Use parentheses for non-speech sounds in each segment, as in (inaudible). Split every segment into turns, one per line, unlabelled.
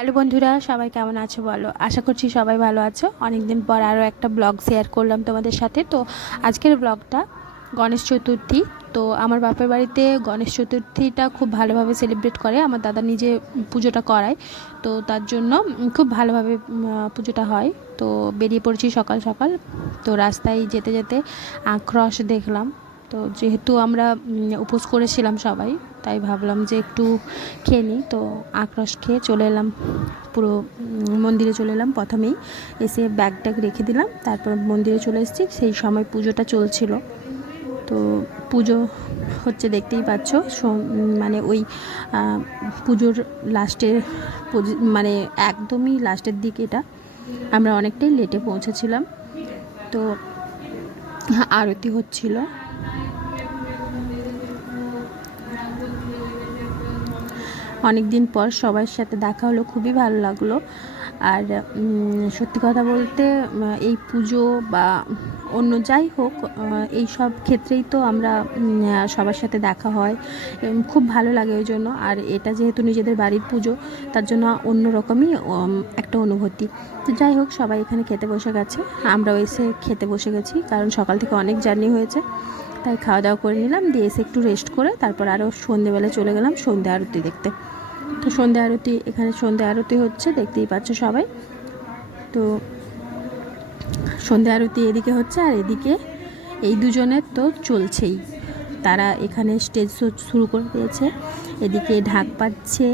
Hello বন্ধুরা, সবাই কেমন আছো বলো? আশা করছি সবাই ভালো আছো। অনেকদিন পর আরও একটা ব্লগ শেয়ার করলাম তোমাদের সাথে। তো আজকের ব্লগটা গণেশ চতুর্থী। তো আমার বাপের বাড়িতে গণেশ চতুর্থীটা খুব ভালোভাবে সেলিব্রেট করে। আমার দাদা নিজে পুজোটা করায়। তো তার জন্য খুব ভালোভাবে পুজোটা হয়। তো বেরিয়ে পড়েছি সকাল সকাল। তো রাস্তায় যেতে যেতে আখরস দেখলাম। তো যেহেতু আমরা উপোস করেছিলাম সবাই, তাই ভাবলাম যে একটু খেয়ে নিই। তো আখরস খেয়ে চলে এলাম, পুরো মন্দিরে চলে এলাম প্রথমেই। এসে ব্যাগ ট্যাগ রেখে দিলাম, তারপর মন্দিরে চলে এসেছি। সেই সময় পুজোটা চলছিল। তো পুজো হচ্ছে দেখতেই পাচ্ছ মানে ওই পুজোর লাস্টের মানে একদমই লাস্টের দিকে এটা। আমরা অনেকটাই লেটে পৌঁছেছিলাম। তো আরতি হচ্ছিল। অনেক দিন পর সবার সাথে দেখা হলো, খুবই ভালো লাগল। আর সত্যি কথা বলতে এই পুজো বা অন্য যাই হোক এই সব ক্ষেত্রেই তো আমরা সবার সাথে দেখা হয়। খুব ভালো লাগে ওই জন্য। আর এটা যেহেতু নিজেদের বাড়ির পুজো, তার জন্য অন্য রকমই একটা অনুভূতি। তো যাই হোক, সবাই এখানে খেতে বসে গেছে। আমরাও এসে খেতে বসে গেছি, কারণ সকাল থেকে অনেক জার্নি হয়েছে। তাই খাওয়া দাওয়া করে নিলাম, দিয়ে এসে একটু রেস্ট করে তারপর আরও সন্ধেবেলা চলে গেলাম সন্ধে আরতি দেখতে। তো সন্ধে আরতি, এখানে সন্ধে আরতি হচ্ছে, দেখতেই পাচ্ছ সবাই। তো সন্ধে আরতি এদিকে হচ্ছে আর এদিকে এই দুজনের তো চলছেই। তারা এখানে স্টেজ শো শুরু করে দিয়েছে। এদিকে ঢাক পাচ্ছে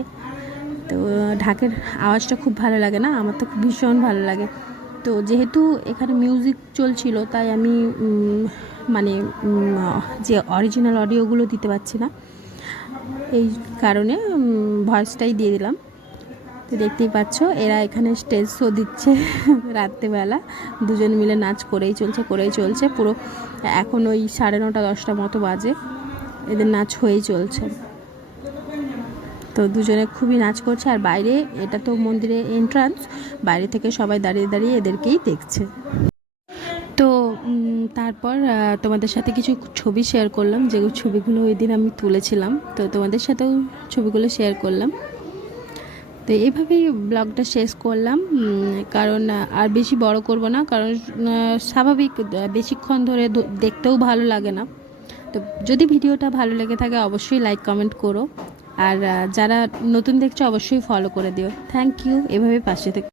তো ঢাকের আওয়াজটা খুব ভালো লাগে না? আমার তো ভীষণ ভালো লাগে। তো যেহেতু এখানে মিউজিক চলছিল, তাই আমি মানে যে অরিজিনাল অডিওগুলো দিতে পারছি না, এই কারণে ভয়েসটাই দিয়ে দিলাম। তো দেখতেই পাচ্ছ, এরা এখানে স্টেজ শো দিচ্ছে (laughs) রাত্রেবেলা। দুজন মিলে নাচ করেই চলছে করেই চলছে, পুরো এখন ওই সাড়ে নটা, দশটা মতো বাজে। এদের নাচ হয়েই চলছে। তো দুজনে খুবই নাচ করছে, আর বাইরে এটা তো মন্দিরে এন্ট্রান্স বাইরে থেকে সবাই দাঁড়িয়ে দাঁড়িয়ে এদেরকেই দেখছে। তো তারপর তোমাদের সাথে কিছু ছবি শেয়ার করলাম, যে ছবিগুলো ওই দিন আমি তুলেছিলাম। তো তোমাদের সাথেও ছবিগুলো শেয়ার করলাম। তো এইভাবেই ব্লগটা শেষ করলাম কারণ আর বেশি বড় করব না, কারণ স্বাভাবিক বেশিক্ষণ ধরে দেখতেও ভালো লাগে না। তো যদি ভিডিওটা ভালো লেগে থাকে, অবশ্যই লাইক, কমেন্ট করো। আর যারা নতুন দেখছ, অবশ্যই ফলো করে দিও। Thank you. এভাবে পাশে থেকে